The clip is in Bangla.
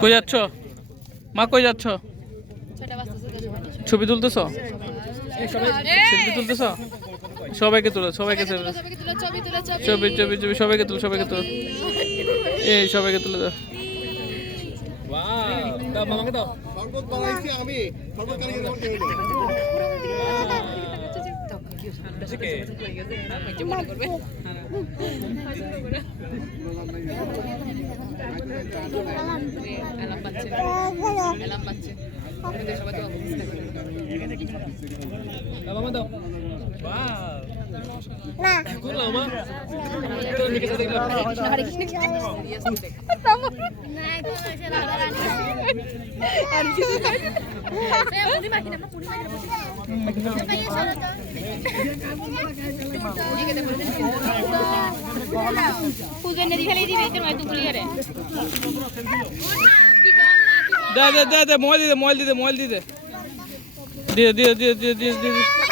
কই যাচ্ছ মা, কই যাচ্ছ? ছবি তুলতেছ? সেলফি তুলতেছ? সবাইকে তুলো, সবাইকে ছবি ছবি ছবি সবাইকে তুলো, সবাইকে তুলো, এই সবাইকে তুলে দাও। মামাকে দাও। আমি দে মোবাইল দিতে, মোবাইল দিতে, মোবাইল দিতে, দিয়ে দিয়ে দিয়ে দিয়ে দিয়ে দিয়ে